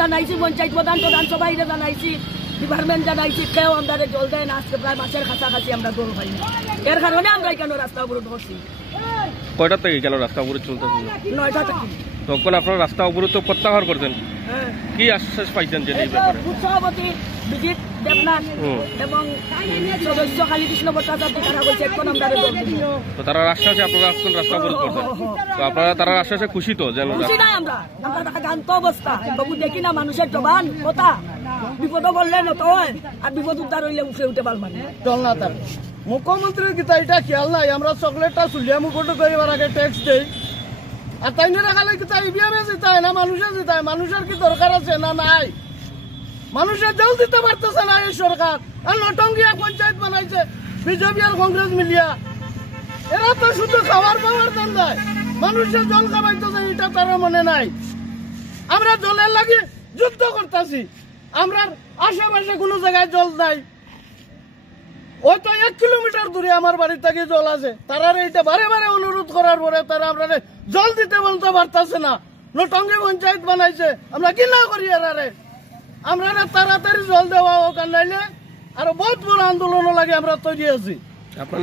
জানাইছি, পঞ্চায়েত প্রধান সবাই জানাইছি, ডিপার্টমেন্ট জানাইছি, কেউ আমরা জল দেয় না। আজকে প্রায় মাসের কাছাকাছি আমরা জল পাই না। এর কারণে আমরা কেন রাস্তা অবরোধ করছি। কয়টা থেকে কেন রাস্তা অবরোধ চলতেছে? 9টা থেকে। তখন আপনারা রাস্তা অবরোধ প্রত্যাহার করছেন, কি আশ্বাস পাইছেন যে এই ব্যাপারে? সভাপতি বিজিত দেবনাথ এবং সদস্য কালী কৃষ্ণ ভট্টাচার্য তারা বলছে এখন আমরা জল দিব। তো তারা আশ্বাসে আপনারা এখন রাস্তা অবরোধ করছেন, তো আপনারা তারা আশ্বাসে খুশি তো? যেন খুশি নাই আমরা, আমরা জানত অবস্থা তবু দেখি না মানুষের জবান কথা, বিপদ বললে নত হয় আর বিপদ উদ্ধার হইলে উঠে উঠে পাল মানে চল না। তার মুখ্যমন্ত্রীর কিতা এটা খেয়াল নাই, আমরা চকলেটটা চুলিয়া মুখটো করিবার আগে ট্যাক্স দেই, আর তাই না খালে কিতা ইবিএমে জিতায় না মানুষে জিতায়? মানুষের কি দরকার আছে না নাই? মানুষের জল দিতে পারতেছে না এই সরকার, আর নটঙ্গিয়া পঞ্চায়েত বানাইছে বিজেপি আর কংগ্রেস মিলিয়া। এরা তো শুধু খাবার পাওয়ার ধান্দায়, মানুষের জল খাওয়াইতেছে এটা তারা মনে নাই। আমরা জলের লাগে যুদ্ধ করতেছি, আমরা আশেপাশে কোনো জায়গায় জল নাই। ওই তো 1 কিলোমিটার দূরে আমার বাড়ি থেকে জল আছে, তারা এইটা বারে বারে অনুরোধ করার পরে তারা আমরা জল দিতে বলতে পারতেছে না। নটঙ্গি পঞ্চায়েত বানাইছে, আমরা কি না করি? আমরা তাড়াতাড়ি জল দেওয়া হোক, আর নাইলে আরো বহুত বড় আন্দোলন লাগে আমরা তৈরি আছি। আপনার